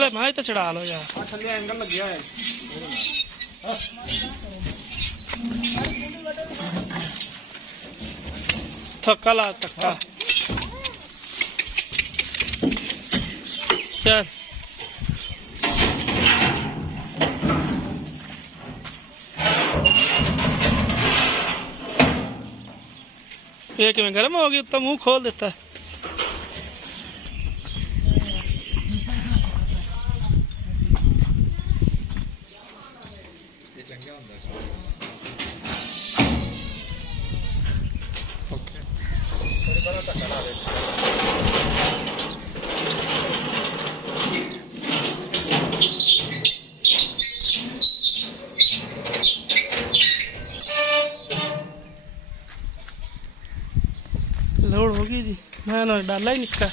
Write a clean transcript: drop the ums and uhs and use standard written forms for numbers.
चल मैं तो चढ़ा लो यार थल्ले एंगल लग्या है थक्का ला धक्का चल ये किवें गर्म हो गई तो मुंह खोल देता लोड हो गई जी मैं डाला ही निक्का